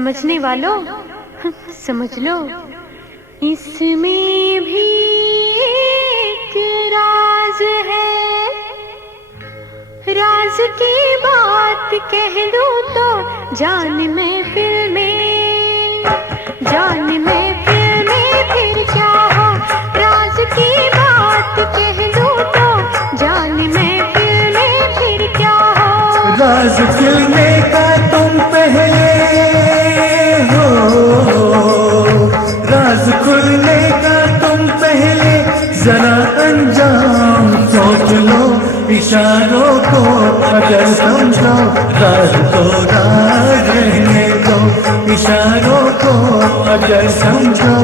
समझने वालों समझ लो, इसमें भी एक राज है। राज की बात कह दूं तो जान महफिल में, जान महफिल में फिर क्या हो। राज की बात कह दूं तो जान महफिल में फिर क्या हो। राज खुलने का तुम पहले हो, राज खुलने का तुम पहले जरा अंजाम सोच लो। इशारों को अगर समझो, राज को राज रहने दो। इशारों को अगर समझो,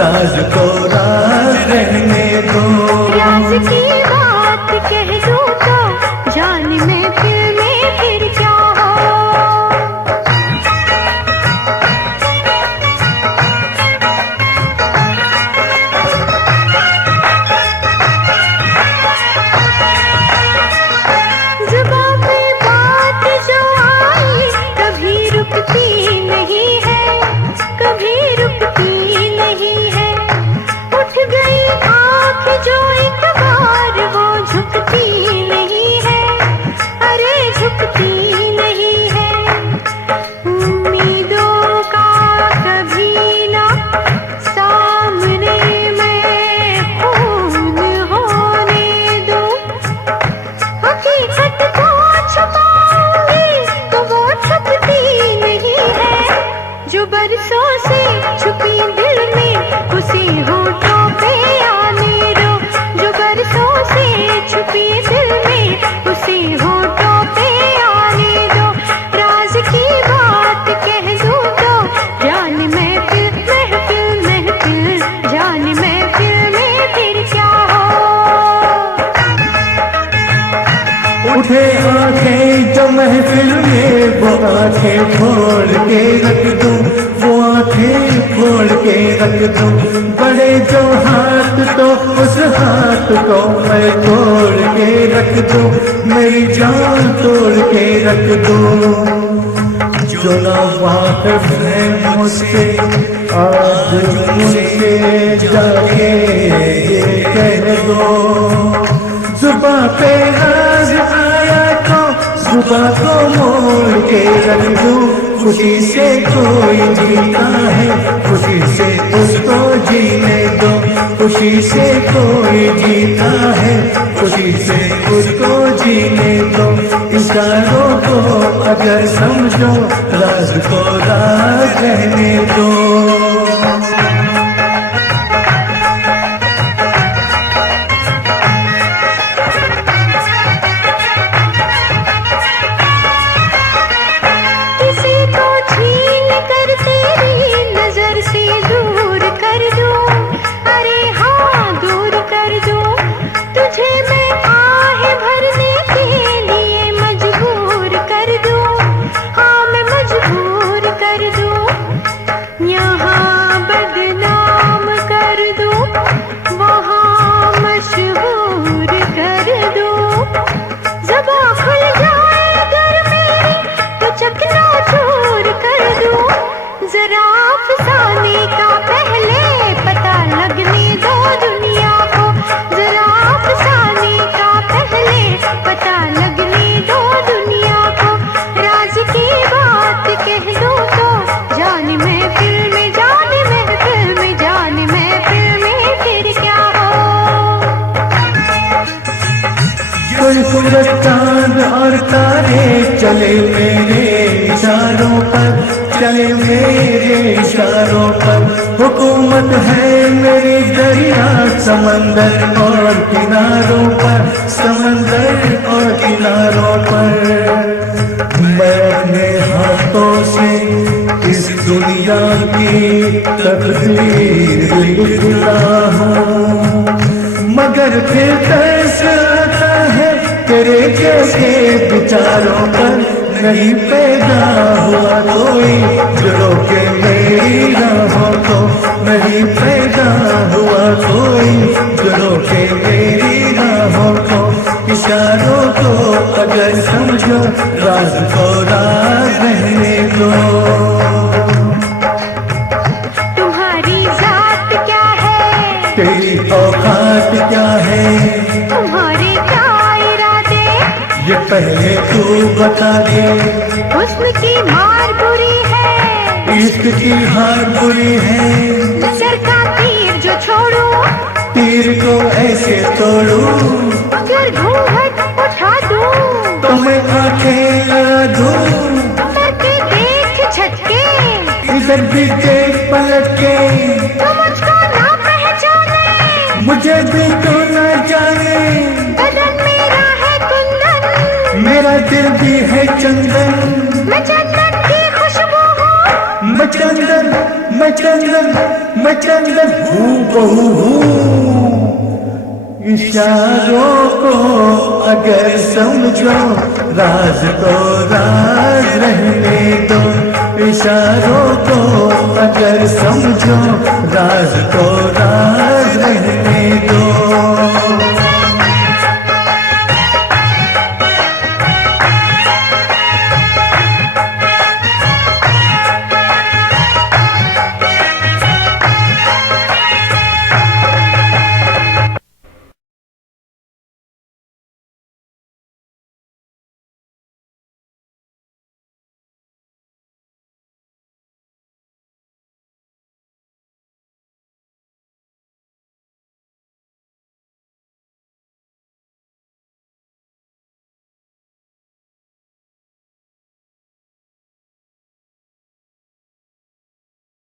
राज को राज रहने दो। राज की बात कह दूं तो जान महफिल में फिर क्या हो। जुबान पे बात जो आई कभी रुकती नहीं है, कभी रुकती नहीं है। उठ गई आँख जो एक बार वो झुकती नहीं है, अरे झुकती नहीं है। उम्मीदों का कभी ना सामने मैं खून होने दूं। हकीकत को छुपाऊंगी तो वो छुपती नहीं है। जो बरसों से छुपी दिल में उसी होठों पे आने दो। जो बरसों से छुपी दिल में उसी होठों पे आने दो। राज की बात कह दूं तो जान महफिल महफिल महफिल, जान महफिल में फिर क्या हो। उठे आंखें जो महफिल में, वो आंखें खोल के रख दूं, वो आंखें खोल के रख दूं। बड़े जो हाथ तो उस हाथ को मैं तोड़ के रख दूं, मेरी जान तोड़ के रख दूं। जो ना वाकिफ है मुझसे आज मुझसे जाके ये कह दो। जुबां पे राज आया तो जुबां को मोड़ के रख दूं। खुशी से कोई जीता है, खुशी से उसको जीने दो। खुशी से कोई जीता है, खुशी से उसको जीने दो। इशारों को अगर समझो, राज को राज रहने दो। जरा अफसाने का पहले पता लगने दो दुनिया को। जरा अफसाने का पहले पता लगने दो दुनिया को। राज की बात कह दूं तो जान महफिल में, जान महफिल में, जान महफिल में फिर क्या हो। कोई सूरज चांद और तारे चले मेरे इशारों पर, चले मेरे इशारों पर। हुकूमत है मेरी दरिया समंदर और किनारों पर, समंदर और किनारों पर। मैं अपने हाथों से इस दुनिया की तकदीर लिखता हूँ, मगर फिर तरस आता है तेरे जैसे विचारों पर। नहीं पैदा हुआ कोई जो रोके मेरी राहों को, नहीं पैदा हुआ कोई जो रोके मेरी राहों को। इशारों को अगर समझो, राज को राज रहने दो। बात क्या है, तुम्हारे क्या इरादे, ये पहले तू बता दे। हुस्न की मार बुरी है, इश्क की हार बुरी है, नजर का तीर जो छोड़ू, तीर को ऐसे तोड़ू, अगर घूंघट उठा दूं, तो मैं आंखें लड़ा दूं। करके देख झटके, इधर भी देख पलट के, तो मुझको ना पहचाने, मुझे भी तो न जाने। बदन मेरा है कुंदन, मेरा दिल भी है चंदन, मैं चंदन की खुशबू हूँ, मैं चंदन, मैं चंदन, मैं चंदन हूँ बहू हूँ। इशारों को अगर समझो, राज को राज रहने दो। इशारों को अगर समझो, राज को राज रहने दो।